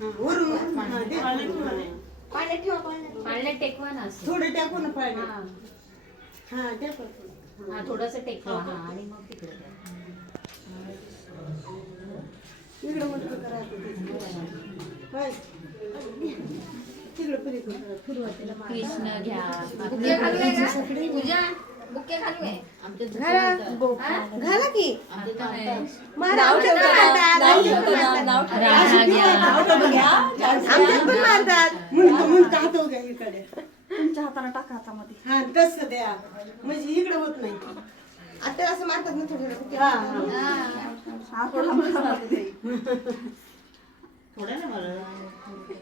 वरून पाळण्यात टेकवा ना असं. थोडं टाकू ना पाणी. हा थोडंसं टेकवा आणि मग तिकडे द्या. इकडं मोठं करा होय तिकडं फिरवायला कृष्ण घ्या घाला की आमच्यात पण मारतात मुंडका हातो घ्या इकडे तुमच्या हाताने टाका हातामध्ये. हा तसं द्या म्हणजे इकडे होत नाही आता असं मारतात ना थोडं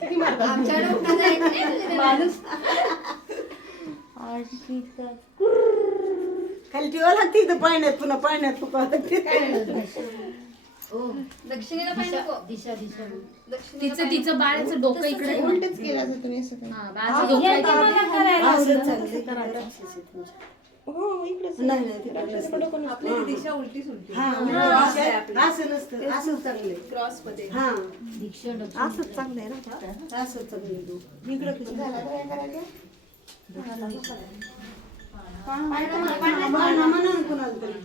किती मारतात खाली ठेवा लागते इथं पाण्यात पुन्हा पाण्यात फुकावं लागते दक्षिणेला दिशा तिचं बाळाचं डोकं इकडे उलटच केला जातो मी असं बाळाचं डोकं हो इकडेच नाही आपली दिशा उलटी सुलटी. असं नसतं असं चांगलं क्रॉस मध्ये. हा असंच चांगलं आहे ना. असं चांगलं इकडं कसं झालं म्हणून कुणाला तरी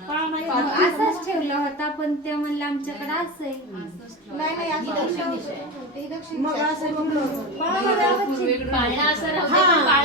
असाच ठेवला होता पण त्या म्हणलं आमच्याकडे असं आहे. मग असं पाळणा असं राहू दे, पण